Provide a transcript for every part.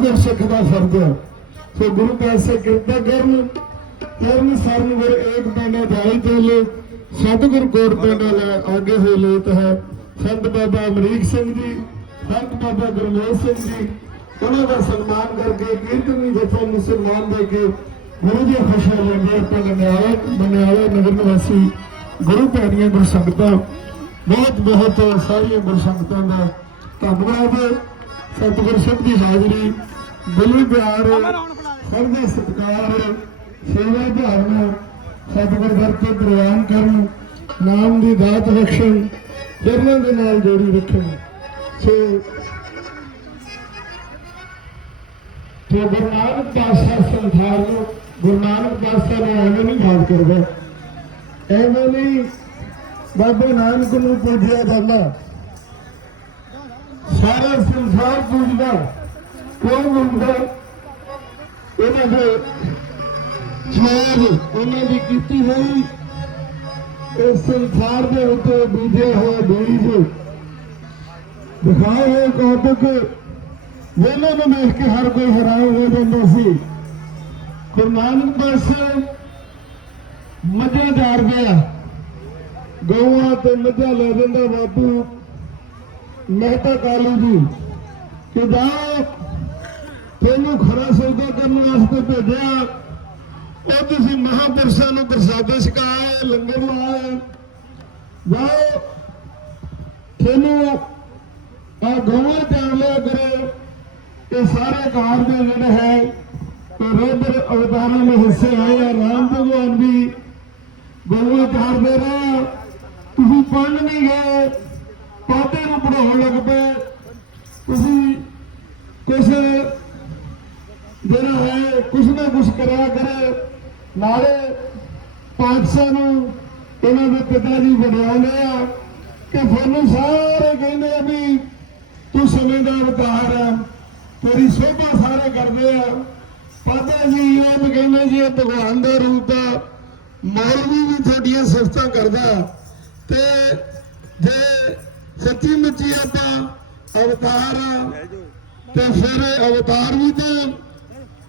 ਗੁਰਸਿੱਖ ਦਾ ਫਰਜ਼ ਹੈ ਸੋ ਗੁਰੂ ਪਾਸੇ ਕਿਰਪਾ ਕਰਨ ਕਰਨ ਸਰਨ ਗੁਰ ਏਕ ਪੈਣਾ ਜਾਈ ਤੋਲੇ ਸਤਿਗੁਰ ਕੋਟ ਪੈਣਾ ਲੈ ਆਗੇ ਹੋਏ ਲੇਤ ਹੈ। ਸੰਤ ਬਾਬਾ ਅਮਰੀਕ ਸਿੰਘ ਜੀ, ਸੰਤ ਬਾਬਾ ਗੁਰਮੇਲ ਸਿੰਘ ਜੀ, ਉਹਨਾਂ ਦਾ ਸਨਮਾਨ ਕਰਕੇ ਕੀਰਤਨੀ ਜਥਾ ਨੂੰ ਸਨਮਾਨ ਦੇ ਕੇ ਗੁਰੂ ਜੀ ਖੁਸ਼ੀਆਂ ਲੈਂਦੇ ਆਪਾਂ ਨਨਿਆਲੇ ਨਨਿਆਲੇ ਨਗਰ ਨਿਵਾਸੀ ਗੁਰੂ ਪਿਆਰੀਆਂ ਗੁਰਸੰਗਤਾਂ ਬਹੁਤ ਬਹੁਤ ਸਾਰੀਆਂ ਗੁਰਸੰਗਤਾਂ ਦਾ ਧੰਨਵਾਦ। ਸਤਿਗੁਰ ਸਿੰਘ ਦੀ ਹਾਜ਼ਰੀ ਦਿਲੀ ਪਿਆਰ ਸਭ ਦਾ ਸਤਿਕਾਰ ਸੇਵਾ ਭਾਵਨਾ ਸਤਿਗੁਰ ਦਰ ਤੇ ਪ੍ਰਵਾਨ ਕਰਨ ਨਾਮ ਦੀ ਦਾਤ ਬਖਸ਼ਣ ਚਰਨਾਂ ਦੇ ਨਾਲ ਜੋੜੀ ਰੱਖਣ। ਸੋ ਤੇ ਗੁਰੂ ਨਾਨਕ ਪਾਤਸ਼ਾਹ ਸੰਸਾਰ ਨੂੰ ਗੁਰੂ ਨਾਨਕ ਪਾਤਸ਼ਾਹ ਨੇ ਐਵੇਂ ਨਹੀਂ ਯਾਦ ਕਰਦਾ। ਐਵੇਂ ਨਹੀਂ ਬਾਬੇ ਨਾਨਕ ਨੂੰ ਪੂਜਿਆ ਜਾਂਦਾ। ਸਾਰਾ ਸੰਸਾਰ ਪੂਜਦਾ। ਕਿਉਂ ਪੂਜਦਾ ਦੇ ਛਾਇਆ ਉਹਨਾਂ ਦੀ ਕੀਤੀ ਹੋਈ। ਇਸ ਸੰਸਾਰ ਦੇ ਉੱਤੇ ਬੀਜੇ ਹੋਏ ਬੀਜ। ਦਿਖਾਏ ਹੋਏ ਕੌਤਕ ਵੇਲੇ ਨੂੰ ਦੇਖ ਕੇ ਹਰ ਕੋਈ ਹੈਰਾਨ ਹੋ ਜਾਂਦਾ ਸੀ। ਗੁਰੂ ਨਾਨਕ ਪਾਸੇ ਮੱਝਾਂ ਚਾਰਦੇ ਗਊਆਂ ਤੇ ਮੱਝਾਂ ਲੈ ਦਿੰਦਾ ਬਾਪੂ। ਮਹਿਤਾ ਕਾਲੂ ਜੀ ਕਿ ਦਾ ਤੈਨੂੰ ਖਰਾ ਸੌਦਾ ਕਰਨ ਵਾਸਤੇ ਭੇਜਿਆ। ਉਹ ਤੁਸੀਂ ਮਹਾਪੁਰਸ਼ਾਂ ਨੂੰ ਪ੍ਰਸਾਦੇ ਛਕਾਏ, ਲੰਗਰ ਲਾਏ। ਜਾਓ ਤੈਨੂੰ ਆ ਗਊਆਂ ਜਾਣ ਲਿਆ ਕਰੋ ਇਹ ਸਾਰੇ ਕਾਰ ਦੇ ਜਿਹੜੇ ਹੈ ਰੋਦਰ ਅਵਤਾਰਾਂ ਦੇ ਹਿੱਸੇ ਆਏ ਆ, ਰਾਮ ਭਗਵਾਨ ਵੀ ਗਊਆਂ ਚਾਰਦੇ ਰਹੇ। ਤੁਸੀਂ ਪੜ੍ਹਨ ਨਹੀਂ ਗਏ ਪਾਤੇ ਨੂੰ ਪੜਾਉਣ ਲੱਗ ਪਏ ਤੁਸੀਂ ਕੁਛ ਜਿਹੜਾ ਹੈ ਕੁਛ ਨਾ ਕੁਛ ਕਰਿਆ ਕਰੇ। ਨਾਲੇ ਪਾਤਸ਼ਾਹ ਨੂੰ ਇਹਨਾਂ ਦੇ ਪਿਤਾ ਜੀ ਵਡਿਆਉਂਦੇ ਆ ਕਿ ਤੁਹਾਨੂੰ ਸਾਰੇ ਕਹਿੰਦੇ ਆ ਵੀ ਤੂੰ ਸਮੇਂ ਦਾ ਅਵਤਾਰ ਆ, ਤੇਰੀ ਸੋਭਾ ਸਾਰੇ ਕਰਦੇ ਆ। ਪਾਪਾ ਜੀ ਇਹ ਕਹਿੰਦੇ ਜੀ, ਇਹ ਭਗਵਾਨ ਦਾ ਰੂਪ ਆ। ਮੌਲਵੀ ਵੀ ਤੁਹਾਡੀਆਂ ਸਿਫਤਾਂ ਕਰਦਾ। ਤੇ ਜੇ ਸੱਚੀ ਮੁੱਚੀ ਆਪਾਂ ਅਵਤਾਰ ਆ, ਤੇ ਫਿਰ ਅਵਤਾਰ ਵੀ ਤਾਂ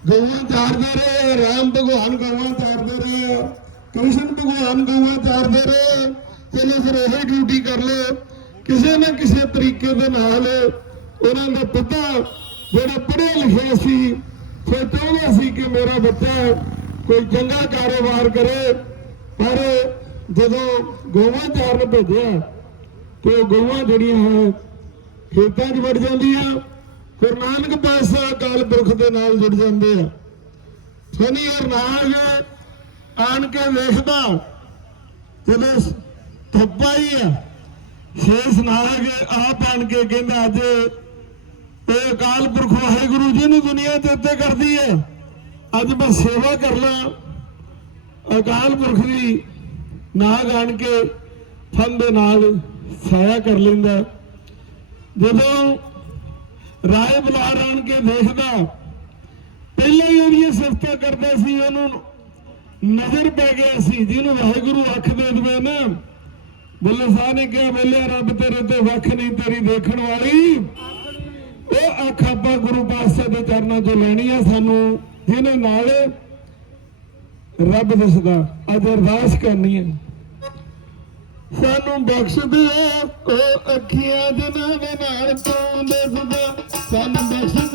ਗਊਆਂ ਚਾਰਦੇ ਰਹੇ ਰਾਮ ਭਗਵਾਨ ਗਊਆਂ ਚਾਰਦੇ ਰਹੇ ਕ੍ਰਿਸ਼ਨ ਭਗਵਾਨ ਗਊਆਂ ਚਾਰਦੇ ਰਹੇ ਚਲੋ ਫਿਰ ਇਹ ਡਿਊਟੀ ਕਰ ਲਓ। ਕਿਸੇ ਨਾ ਕਿਸੇ ਤਰੀਕੇ ਦੇ ਨਾਲ ਉਹਨਾਂ ਦਾ ਪਿਤਾ ਜਿਹੜਾ ਪੜ੍ਹਿਆ ਲਿਖਿਆ ਸੀ ਫਿਰ ਚਾਹੁੰਦਾ ਸੀ ਕਿ ਮੇਰਾ ਬੱਚਾ ਕੋਈ ਚੰਗਾ ਕਾਰੋਬਾਰ ਕਰੇ। ਪਰ ਜਦੋਂ ਗਊਆਂ ਚਾਰਨ ਭੇਜਿਆ, ਤੇ ਉਹ ਗਊਆਂ ਜਿਹੜੀਆਂ ਹੈ, ਖੇਤਾਂ 'ਚ ਵੜ ਜਾਂਦੀਆਂ। ਗੁਰੂ ਨਾਨਕ ਪਾਤਸ਼ਾਹ ਅਕਾਲ ਪੁਰਖ ਦੇ ਨਾਲ ਜੁੜ ਜਾਂਦੇ ਆ। ਸਨੀ ਨਾਗ ਆਣ ਕੇ ਵੇਖਦਾ, ਜਦੋਂ ਧੁੱਪਾ ਹੀ ਆ, ਸ਼ੇਸ਼ ਨਾਗ ਆਪ ਆਣ ਕੇ ਕਹਿੰਦਾ, ਅੱਜ ਇਹ ਅਕਾਲ ਪੁਰਖ ਵਾਹਿਗੁਰੂ ਜੀ ਨੂੰ ਦੁਨੀਆ ਤੇ ਉੱਤੇ ਕਰਦੀ ਹੈ ਅੱਜ ਮੈਂ ਸੇਵਾ ਕਰ ਲਾਂ। ਅਕਾਲ ਪੁਰਖ ਦੀ ਨਾਗ ਆਣ ਕੇ ਫਨ ਦੇ ਨਾਲ ਸਾਇਆ ਕਰ ਲੈਂਦਾ। ਜਦੋਂ ਰਾਏ ਬੁਲਾਰ ਆਣ ਕੇ ਦੇਖਦਾ। ਪਹਿਲਾਂ ਹੀ ਉਹਦੀਆਂ ਸਿਫਤਾਂ ਕਰਦਾ ਸੀ, ਉਹਨੂੰ ਨਜ਼ਰ ਪੈ ਗਿਆ ਸੀ, ਜਿਹਨੂੰ ਵਾਹਿਗੁਰੂ ਅੱਖ ਦੇ ਦਵੇ ਨਾ, ਬੁੱਲੇ ਸਾਹਿਬ ਨੇ ਕਿਹਾ ਵੇਲੇ ਰੱਬ, ਤੇਰੇ ਤੇ ਵੱਖ ਨਹੀਂ, ਤੇਰੀ ਦੇਖਣ ਵਾਲੀ। ਉਹ ਅੱਖ ਆਪਾਂ ਗੁਰੂ ਪਾਤਸ਼ਾਹ ਦੇ ਚਰਨਾਂ 'ਚੋਂ ਲੈਣੀ ਆ ਸਾਨੂੰ, ਜਿਹਨੇ ਨਾਲ ਰੱਬ ਦਿਸਦਾ, ਅੱਜ ਅਰਦਾਸ ਕਰਨੀ ਹੈ ਸਾਨੂੰ ਬਖਸ਼ ਦਿਓ ਉਹ ਅੱਖੀਆਂ ਜਿਨ੍ਹਾਂ ਦੇ ਨਾਲ ਤੂੰ ਦਿਸਦਾ। ਸਾਨੂੰ ਬਖਸ਼ ਦਿਓ